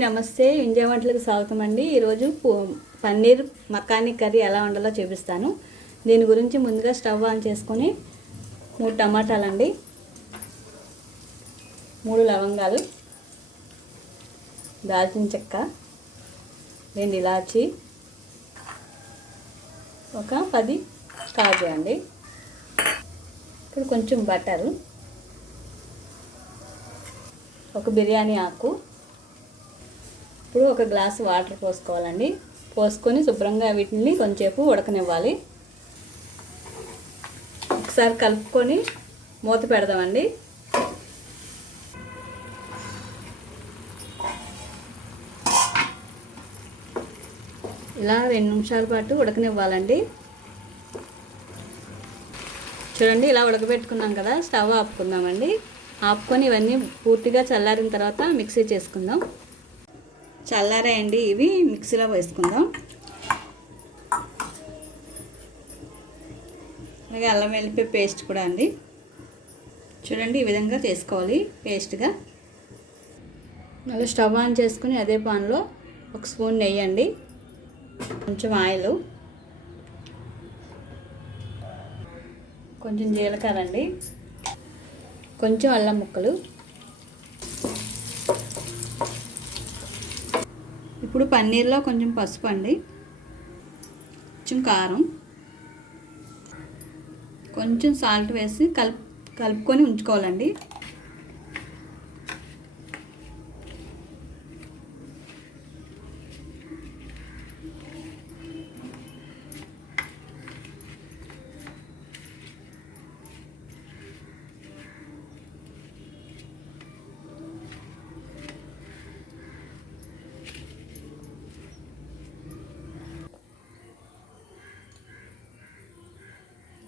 నమస్తే. ఇండియా వంటలకు స్వాగతం అండి ఈరోజు పన్నీర్ మకానీ కర్రీ ఎలా వండాలో చూపిస్తాను. దీని గురించి ముందుగా స్టవ్ ఆన్ చేసుకొని మూడు టమాటాలండి. మూడు లవంగాలు దాల్చిన చెక్క రెండు ఇలాచి ఒక పది కాజు అండి. ఇక్కడ కొంచెం బటరు ఒక బిర్యానీ ఆకు ఇప్పుడు ఒక గ్లాస్ వాటర్ పోసుకోవాలండి. పోసుకొని శుభ్రంగా వీటిని కొంచెంసేపు ఉడకనివ్వాలి. ఒకసారి కలుపుకొని మూత పెడదామండి. ఇలా రెండు నిమిషాల పాటు ఉడకనివ్వాలండి. చూడండి ఇలా ఉడకబెట్టుకున్నాం కదా స్టవ్ ఆపుకుందామండి. ఆపుకొని ఇవన్నీ పూర్తిగా చల్లారిన తర్వాత మిక్సీ చేసుకుందాం. చల్లారాయండి ఇవి మిక్సీలో వేసుకుందాం. అలాగే అల్లం వెల్లిపాయ పేస్ట్ కూడా అండి. చూడండి ఈ విధంగా చేసుకోవాలి పేస్ట్గా. మళ్ళీ స్టవ్ ఆన్ చేసుకుని అదే పాన్లో ఒక స్పూన్ నెయ్యి అండి. కొంచెం ఆయిల్. కొంచెం జీలకర్ర అండి. కొంచెం అల్లం ముక్కలు ఇప్పుడు పన్నీర్లో కొంచెం పసుపు అండి. కొంచెం కారం. కొంచెం సాల్ట్ వేసి కలుపు కలుపుకొని ఉంచుకోవాలండి.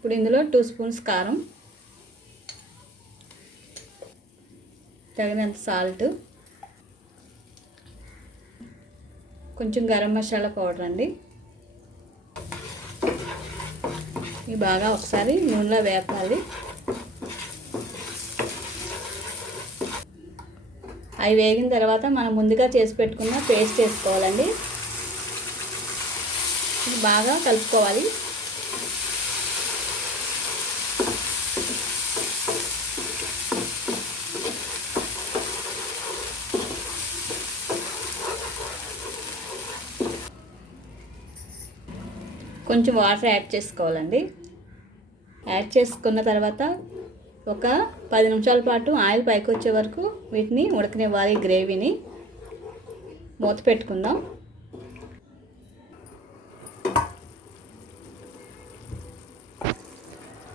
ఇప్పుడు ఇందులో టూ స్పూన్స్ కారం తగినంత సాల్ట్ కొంచెం గరం మసాలా పౌడర్ అండి. ఇవి బాగా ఒకసారి నూనెలో వేపాలి. అవి వేగిన తర్వాత మనం ముందుగా చేసి పెట్టుకున్న పేస్ట్ వేసుకోవాలండి. బాగా కలుపుకోవాలి. కొంచెం వాటర్ యాడ్ చేసుకోవాలండి. యాడ్ చేసుకున్న తర్వాత ఒక పది నిమిషాల పాటు ఆయిల్ పైకి వచ్చే వరకు వీటిని ఉడకనివ్వాలి గ్రేవీని. మూత పెట్టుకుందాం.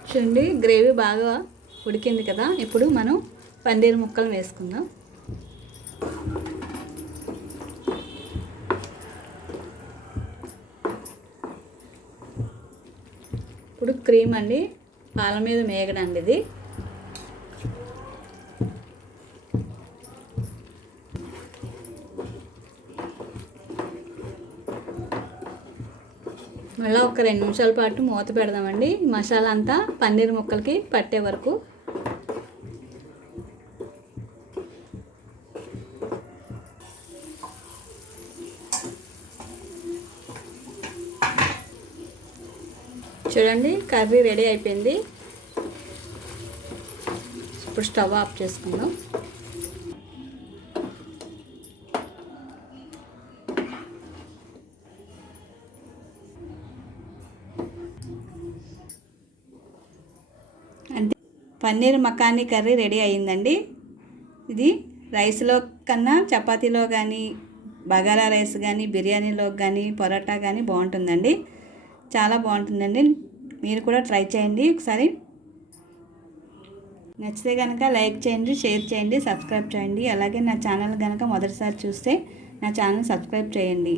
చూడండి గ్రేవీ బాగా ఉడికింది కదా. ఇప్పుడు మనం పన్నీర్ ముక్కలు వేసుకుందాం. ఇప్పుడు క్రీమ్ అండి. పాల మీద మేగడండి ఇది. మళ్ళీ ఒక రెండు నిమిషాల పాటు మూత పెడదామండి. మసాలా అంతా పన్నీర్ ముక్కలకి పట్టే వరకు చూడండి కర్రీ రెడీ అయిపోయింది. ఇప్పుడు స్టవ్ ఆఫ్ చేసుకుందాం. అంటే పన్నీర్ మకానీ కర్రీ రెడీ అయిందండి ఇది రైస్లో కన్నా చపాతీలో కానీ బగారా రైస్ కానీ బిర్యానీలో కానీ పరోటా కానీ బాగుంటుందండి. చాలా బాగుంటుందండి. మీరు కూడా ట్రై చేయండి ఒకసారి. నచ్చితే కనుక లైక్ చేయండి షేర్ చేయండి సబ్స్క్రైబ్ చేయండి. అలాగే నా ఛానల్ కనుక మొదటిసారి చూస్తే నా ఛానల్ సబ్స్క్రైబ్ చేయండి.